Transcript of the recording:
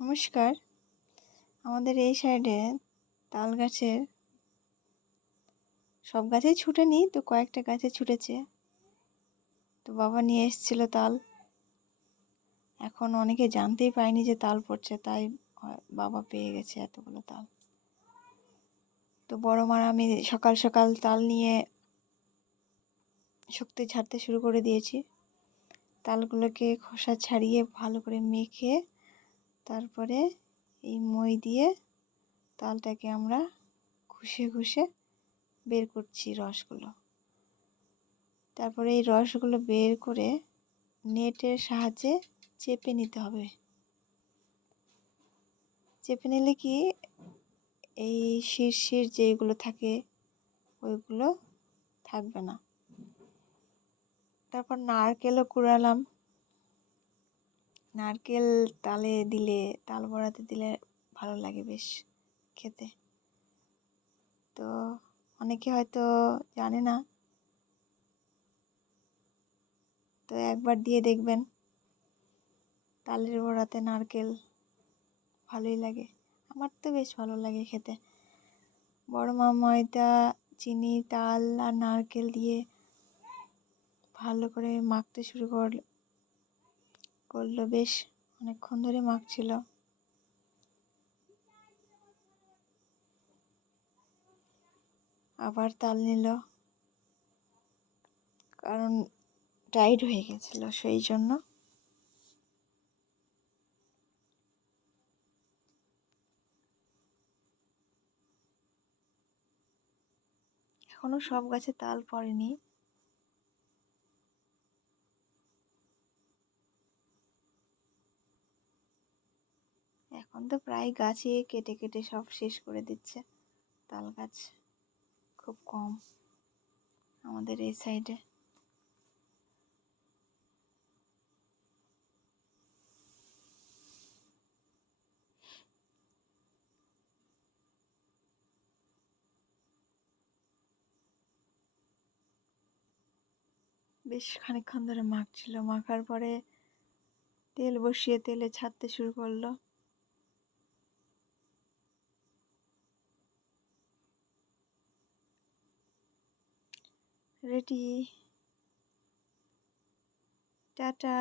নমস্কার। আমাদের এই সাইডে তাল গাছের সব গাছেই ছুটেনি, তো কয়েকটা গাছে ছুটেছে। তো বাবা নিয়ে এসেছিল তাল। এখন অনেকে জানতেই পায়নি যে তাল পড়ছে, তাই বাবা পেয়ে গেছে এতগুলো তাল। তো বড় মার আমি সকাল সকাল তাল নিয়ে শক্তি ছাড়তে শুরু করে দিয়েছি। তালগুলোকে খোসা ছাড়িয়ে ভালো করে মেখে তারপরে এই মই দিয়ে তালটাকে আমরা ঘষে ঘষে বের করছি রসগুলো। তারপরে এই রসগুলো বের করে নেটের সাহায্যে চেপে নিতে হবে। চেপে নিলে কি এই শিরশির যেগুলো থাকে ওইগুলো থাকবে না। তারপর নারকেলও কুড়ালাম। নারকেল তালে দিলে, তাল বড়াতে দিলে ভালো লাগে বেশ খেতে। তো অনেকে হয়তো জানে না, তো একবার দিয়ে দেখবেন। তালের বড়াতে নারকেল ভালোই লাগে, আমার তো বেশ ভালো লাগে খেতে। বড় মা ময়দা, চিনি, তাল আর নারকেল দিয়ে ভালো করে মাখতে শুরু করলো। বেশ অনেকক্ষণ ধরে মাখছিল। আবার তাল নিল, কারণ টাইট হয়ে গেছিল সেই জন্য। এখনো সব গাছে তাল পড়েনি। এখন তো প্রায় গাছই কেটে কেটে সব শেষ করে দিচ্ছে। তাল গাছ খুব কম আমাদের এই সাইডে। বেশ খানিকক্ষণ ধরে মাখছিল, মাখার পরে তেল বসিয়ে তেলে ছাড়তে শুরু করলো। Ready, tata.